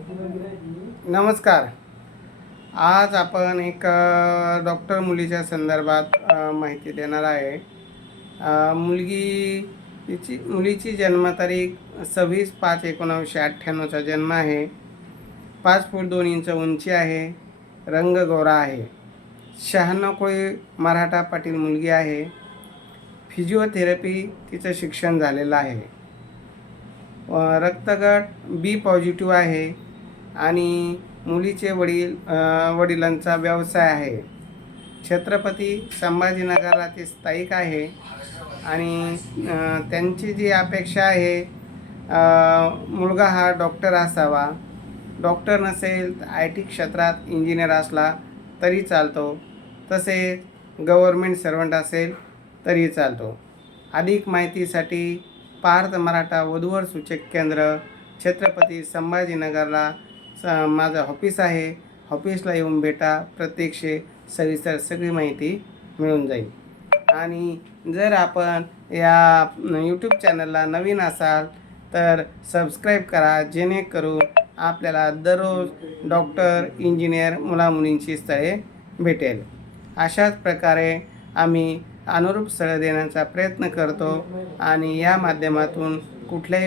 नमस्कार. आज आपण एक डॉक्टर मुलीच्या संदर्भात माहिती देणार आहे. मुलगी तिची मुलीची जन्मतारीख सव्वीस पाच एकोणावीसशे अठ्ठ्याण्णवचा जन्म आहे. पाच फूट दोन इंच उंची आहे. रंग गोरा आहे. शहाण्णव कोळी मराठा पाटील मुलगी आहे. फिजिओथेरपी तिचं शिक्षण झालेलं आहे. रक्तगट बी पॉझिटिव्ह आहे. आणि मुलीचे वडील वडिलांचा व्यवसाय आहे. छत्रपती संभाजीनगरला ते स्थायिक आहे आणि त्यांची जी अपेक्षा आहे मुलगा हा डॉक्टर असावा. डॉक्टर नसेल तर आय टी क्षेत्रात इंजिनियर असला तरी चालतो. तसेच गव्हर्मेंट सर्वंट असेल तरी चालतो. अधिक माहितीसाठी पार्थ मराठा वधूवर सूचक केंद्र छत्रपती संभाजीनगरला स माझं ऑफिस आहे. ऑफिसला येऊन भेटा प्रत्यक्ष सविस्तर सगळी माहिती मिळून जाईल. आणि जर आपण या यूट्यूब चॅनलला नवीन असाल तर सबस्क्राईब करा. जेणेकरून आपल्याला दररोज डॉक्टर इंजिनियर मुलामुलींची स्थळे भेटेल. अशाच प्रकारे आम्ही अनुरूप स्थळं देण्याचा प्रयत्न करतो आणि या माध्यमातून कुठल्याही